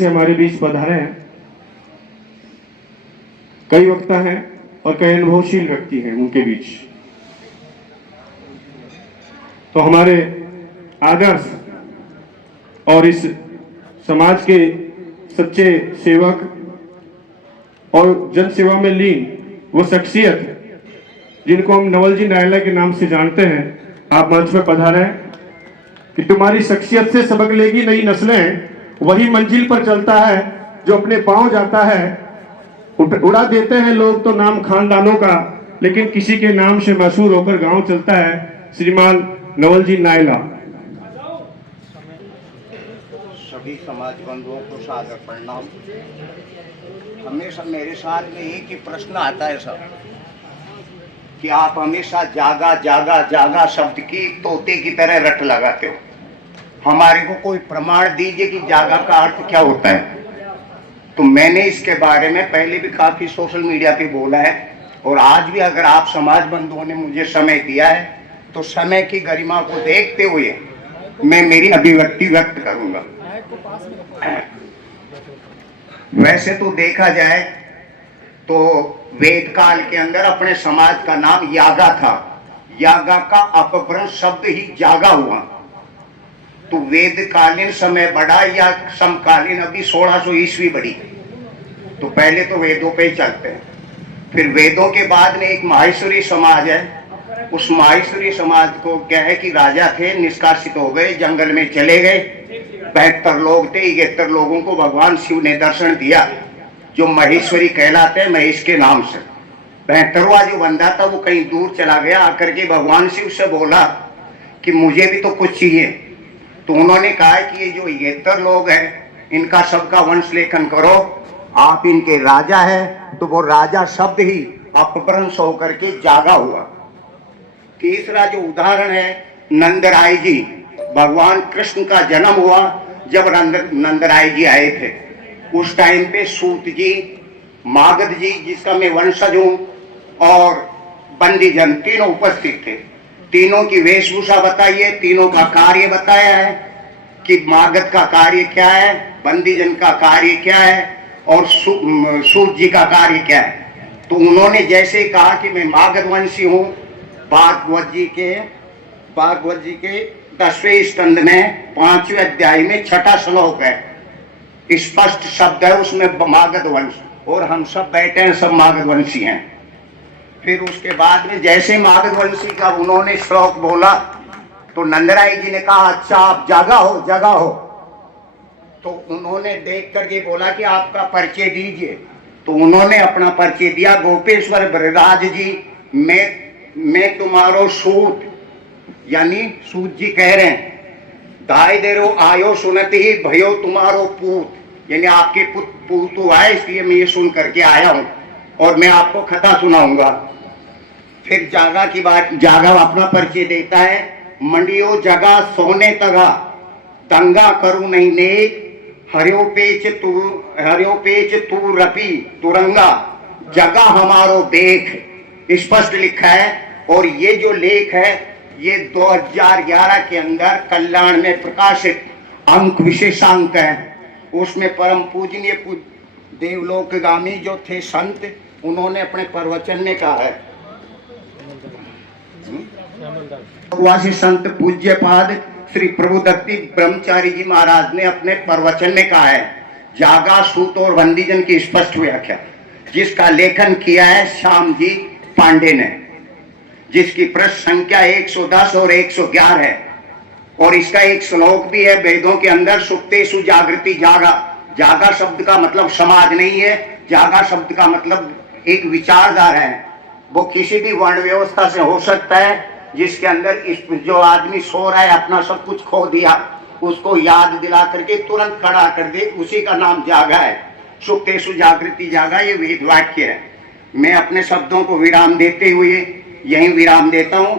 हमारे बीच पधारे हैं। कई वक्ता हैं और कई अनुभवशील व्यक्ति हैं उनके बीच। तो हमारे आदर्श और इस समाज के सच्चे सेवक और जन सेवा में लीन वो शख्सियत जिनको हम नवल जी नायला के नाम से जानते हैं, आप मंच पर पधारे हैं कि तुम्हारी शख्सियत से सबक लेगी नई नस्लें। वही मंजिल पर चलता है जो अपने पांव जाता है। उड़ा देते हैं लोग तो नाम खानदानों का, लेकिन किसी के नाम से मशहूर होकर गांव चलता है। श्रीमान नवल जी नायला। सभी समाज बंधुओं को सादर प्रणाम। हमेशा मेरे साथ में एक ही प्रश्न आता है सर कि आप हमेशा जागा जागा जागा शब्द की तोते की तरह रट लगाते हो। हमारे को कोई प्रमाण दीजिए कि जागा का अर्थ क्या होता है। तो मैंने इसके बारे में पहले भी काफी सोशल मीडिया पे बोला है, और आज भी अगर आप समाज बंधुओं ने मुझे समय दिया है तो समय की गरिमा को देखते हुए मैं मेरी अभिव्यक्ति व्यक्त करूंगा। वैसे तो देखा जाए तो वेद काल के अंदर अपने समाज का नाम यागा था। यागा का अपभ्रंश शब्द ही जागा हुआ। तो वेद कालीन समय बढ़ा या समकालीन अभी 1600 ईस्वी बढ़ी। तो पहले तो वेदों पे ही चलते हैं। फिर वेदों के बाद में एक माहेश्वरी समाज है। उस माहेश्वरी समाज को क्या है कि राजा थे, निष्कासित हो गए, जंगल में चले गए। 72 लोग थे। 71 लोगों को भगवान शिव ने दर्शन दिया, जो महेश्वरी कहलाते हैं, महेश के नाम से। 72वां जो बंदा था वो कहीं दूर चला गया, आकर के भगवान शिव से बोला कि मुझे भी तो कुछ चाहिए। तो उन्होंने कहा कि ये जो 71 लोग हैं इनका सबका वंश लेखन करो, आप इनके राजा है। तो वो राजा शब्द ही अपभ्रंश होकर के जागा हुआ। तीसरा जो उदाहरण है नंदराय जी। भगवान कृष्ण का जन्म हुआ जब नंदराय जी आए थे। उस टाइम पे सूत जी, मागध जी जिसका मैं वंशज हूं, और बंदीजन तीनों उपस्थित थे। तीनों की वेशभूषा बताइए, तीनों का कार्य बताया है कि मागध का कार्य क्या है, बंदीजन का कार्य क्या है, और सूत जी का कार्य क्या है। तो उन्होंने जैसे कहा कि मैं मागध वंशी हूं, भागवत जी के 10वें स्कंद में 5वें अध्याय में 6ठा श्लोक है, स्पष्ट शब्द है उसमें मागध वंश, और हम सब बैठे हैं, सब मागध वंशी हैं। फिर उसके बाद में जैसे मागध वंशी का उन्होंने श्लोक बोला तो नंदराय जी ने कहा अच्छा आप जागा हो, जागा हो। तो उन्होंने देख करके बोला कि आपका परिचय दीजिए। तो उन्होंने अपना परिचय दिया। गोपेश्वर ब्रजराज जी, मैं तुम्हारो सूत, यानी सूत जी कह रहे हैं दाई देरो आयो सुनत ही भयो तुम्हारो पूत, यानी आपके पूत आए इसलिए मैं ये सुन करके आया हूं और मैं आपको कथा सुनाऊंगा। फिर जागा की बात, जागा अपना परिचय देता है। मंडियो जगा सोने तगा, दंगा करू नहीं नेक, हरियो पेच तू रपी तुरंगा, जगा हमारो देख, स्पष्ट लिखा है। और ये जो लेख है ये 2011 के अंदर कल्याण में प्रकाशित अंक विशेषांक है। उसमें परम पूजनीय देवलोकगामी जो थे संत, उन्होंने अपने प्रवचन में कहा है, वासी संत पूज्यपाद श्री प्रभुदत्ती ब्रह्मचारी जी महाराज ने अपने प्रवचन में कहा है जागा, सूत और बंदीजन की स्पष्ट व्याख्या, जिसका लेखन किया है श्याम जी पांडे ने, जिसकी पृष्ठ संख्या 110 और 111 है। और इसका एक श्लोक भी है वेदों के अंदर, सुप्तेषु जागृति जागा। जागा शब्द का मतलब समाज नहीं है, जागा शब्द का मतलब एक विचारधारा है। वो किसी भी वर्ण व्यवस्था से हो सकता है, जिसके अंदर जो आदमी सो रहा है, अपना सब कुछ खो दिया, उसको याद दिला करके तुरंत खड़ा कर दे, उसी का नाम जागा है। सुप्तेषु जागृति जागा, ये वेद वाक्य है। मैं अपने शब्दों को विराम देते हुए यहीं विराम देता हूं।